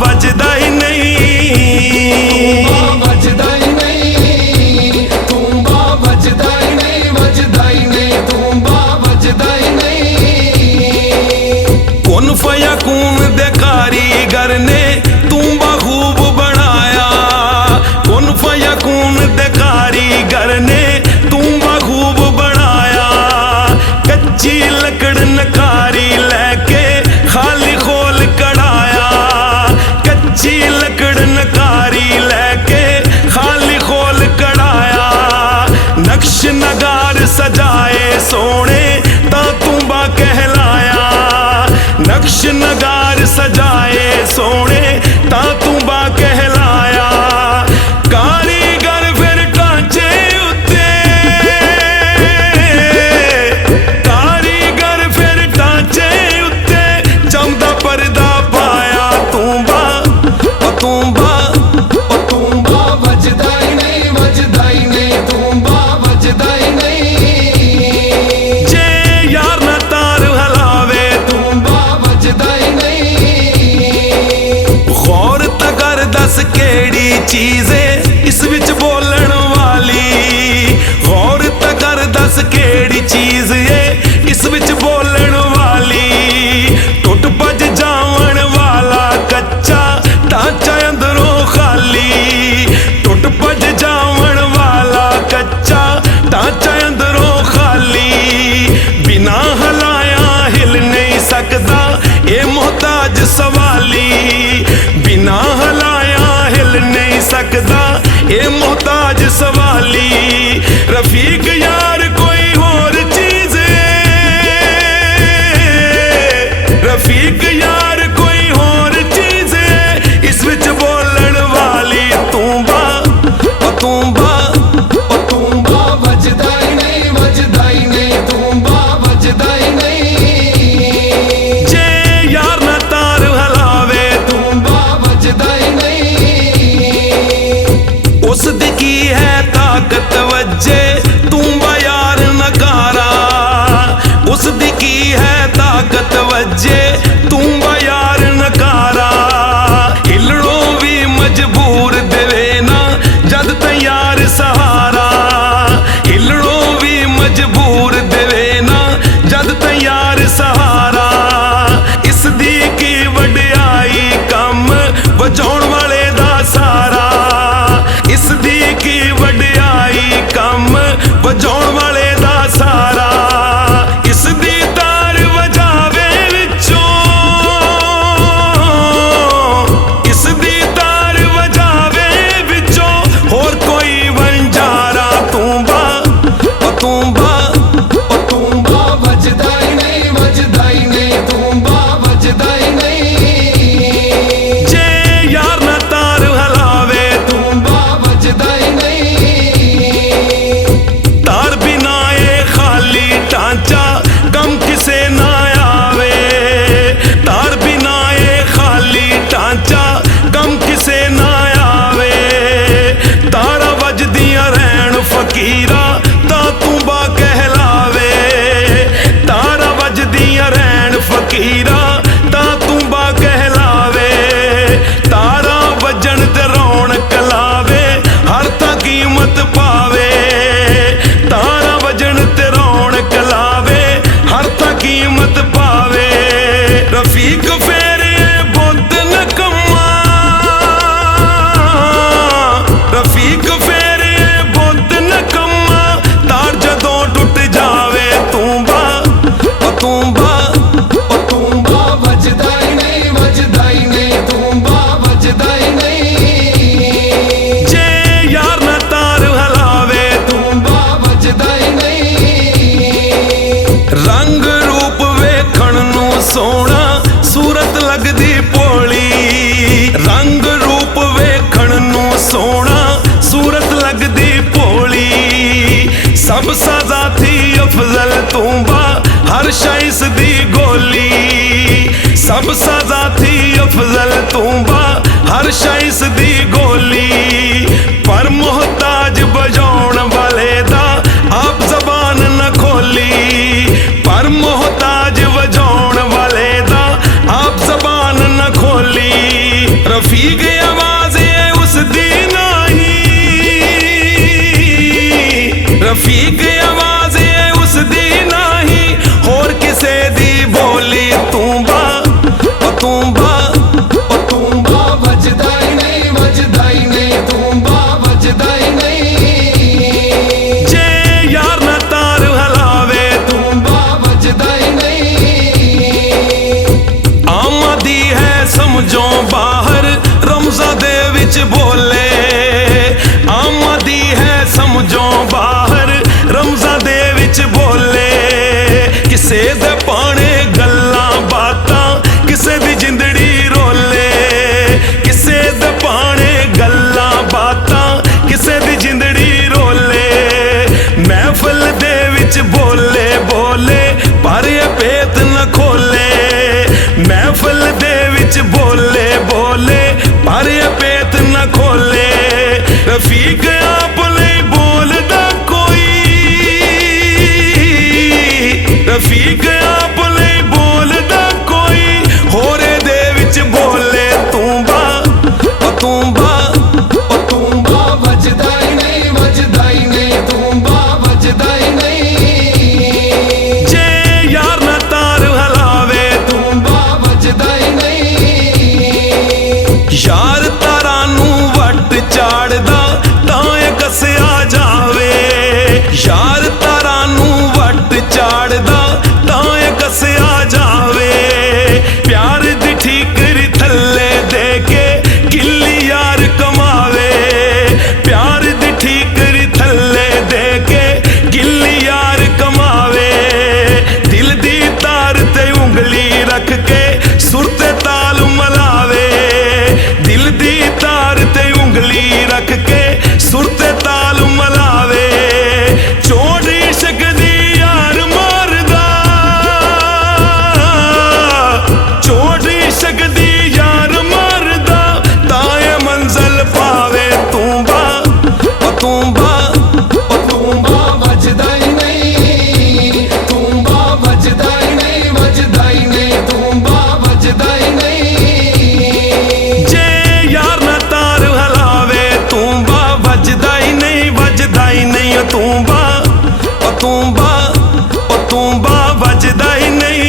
बजदा ही नहीं, बजदा ही नहीं, तूंबा बजदा ही नहीं, बजदा ही नहीं, तूंबा बजदा ही नहीं। कुन फयकून दे कारीगर ने तूंबा खूब बनाया, कुन फयकून दे कारीगर ने तूंबा खूब बनाया। कच्ची लकड़ नकारी लेके खाली खोल कढ़ाया, कच्ची लकड़ नकारी लेके खाली खोल कढ़ाया। नक्श नगार सजाए सोने ता तूंबा कहलाया, नक्श नगार सजाए सोने ता तूंबा कहलाया। कारीगर फिर ढांचे उत्ते, कारीगर फिर ढांचे उत्ते चमदा पर्दा पाया। तूंबा ओ तूंबा ओ तूंबा बजदा ही नहीं, बजदा ही नहीं, तूंबा बजदा ही नहीं। जे यार ना तार हलावे तूंबा बजदा ही नहीं। गौर तकर दस केड़ी चीज है इस विच बोलण वाली, गौर तकर दस केड़ी चीज है इस विच बोलण वाली। टुट भज जावण वाला कच्चा ढांचा अंदरों खाली, टुट भज जावण वाला कच्चा ढांचा अंदरों खाली। बिना हलाया हिल नहीं सकदा ये मोहताज सवाली, बिना हलाया हिल नहीं सकदा ये मोहताज सवाली। रफीक यार कोई और चीज है, रफीक यार कोई और चीज है इस विच बोलण वाली। तूंबा ओ तूंबा ओ तूंबा बजदा ही नहीं, बजदा ही नहीं, तूंबा बजदा ही नहीं। जे यार ना तार हलावे तूंबा बजदा ही नहीं। उस दी की है ताकत वज्जे तूंबा यार नकारा, उस दी की है ताकत वज्जे तूंबा यार नकारा। हिलड़ों भी मजबूर देवे ना जद तैयार सहारा, हिलड़ों भी मजबूर देवे ना जद तैयार सहारा। इस दी की वड्याई कम वजाउण वाले दा सारा, इस दी की वड्याई कम वजाउण वाले दा सारा। इस दी तार वजावे विचों, इस दी तार वजावे विचों होर कोई वंजारा। तूंबा ओ तूंबा ओ तूंबा बजदा ही नहीं, बजदा ही नहीं, तूंबा बजदा ही नहीं। जे यार ना तार हलावे तूंबा बजदा ही नहीं। तार बिना ये खाली ढांचा गम किसे ना आवे, तार बिना ये खाली ढांचा गम किसे ना आवे। तारा वजदियां रहन फकीरा ता तूंबा कहलावे, तारा वजदियां रहन फकीरा ता तूंबा कहलावे। तारा वजन ते रौनक लावे हर ता कीमत पावे, तारा वजन ते रौनक लावे हर ता कीमत पावे। रफीक फेरे बुद्ध नकम्मा, रफीक फेरे बुद्ध नकम्मा तार जदों टुट जावे। तूंबा ओ तूंबा ओ तूंबा बजदा ही नहीं, बजदा ही नहीं, तूंबा बजदा ही नहीं। जे यार ना तार हलावे तूंबा बजदा ही नहीं। रंग रूप वेखण नूं सोहणा सूरत लगदी भोली, रंग रूप वेखण नूं सोहणा सूरत लगदी भोली। सब सजा थी अफजल तूंबा हर शाइस दी गोली, सब सजा थी अफजल तूंबा हर शाइस दी गोली। पर मोहताज बजाउण वाले दा आप जबान न खोली, पर मोहताज बजाउण वाले दा आप जबान न खोली। ਯਾਰ ਤਾਰਾਂ ਨੂੰ ਵੱਟ ਚਾੜਦਾ ਤਾਂ ਇਹ ਕੱਸਿਆ ਜਾਵੇ, ਯਾਰ ਤਾਰਾਂ ਨੂੰ ਵੱਟ ਚਾੜਦਾ ਤਾਂ ਇਹ ਕੱਸਿਆ ਜਾਵੇ। ਪਿਆਰ ਦੀ ਠੀਕਰੀ ਥੱਲੇ ਦੇ ਕੇ ਕਿੱਲੀ ਯਾਰ ਕਮਾਵੇ, ਪਿਆਰ ਦੀ ਠੀਕਰੀ ਥੱਲੇ ਦੇ ਕੇ ਕਿੱਲੀ ਯਾਰ ਕਮਾਵੇ। ਦਿਲ ਦੀ ਤਾਰ ਤੇ ਉਂਗਲੀ ਰੱਖ ਕੇ ਸੁਰ ਤੇ ਤਾਲ ਮਲਾਵੇ, ਦਿਲ ਦੀ ਤਾਰ ਤੇ ਉਂਗਲੀ ਰੱਖ ਕੇ ਸੁਰ ਤੇ ਤਾਲ ਮਲਾਵੇ। ਚੋੜ ਇਸ਼ਕ ਦੀ ਯਾਰ ਮਾਰਦਾ, ਚੋੜ ਇਸ਼ਕ ਦੀ ਯਾਰ ਮਾਰਦਾ ਤਾਂ ਇਹ ਮੰਜ਼ਲ ਪਾਵੇ। ਤੂੰ ਬਾ ਉਹ ਤੂੰ ਬਾ ਤੂੰਬਾ ਵੱਜਦਾ ਹੀ ਨਹੀਂ, ਤੂੰਬਾ ਵੱਜਦਾ ਹੀ ਨਹੀਂ, ਵੱਜਦਾ ਹੀ ਨਹੀਂ, ਤੂੰਬਾ ਵੱਜਦਾ ਹੀ ਨਹੀਂ। ਜੇ ਯਾਰ ਨਾ ਤਾਰ ਹਲਾਵੇ ਤੂੰ ਬਾ ਵੱਜਦਾ ਹੀ ਨਹੀਂ, ਵੱਜਦਾ ਹੀ ਨਹੀਂ। ਤੂੰ ਬਾ ਉਹ ਤੂੰ ਬਾ ਉਹ ਤੂੰ ਬਾ ਵੱਜਦਾ ਹੀ ਨਹੀਂ।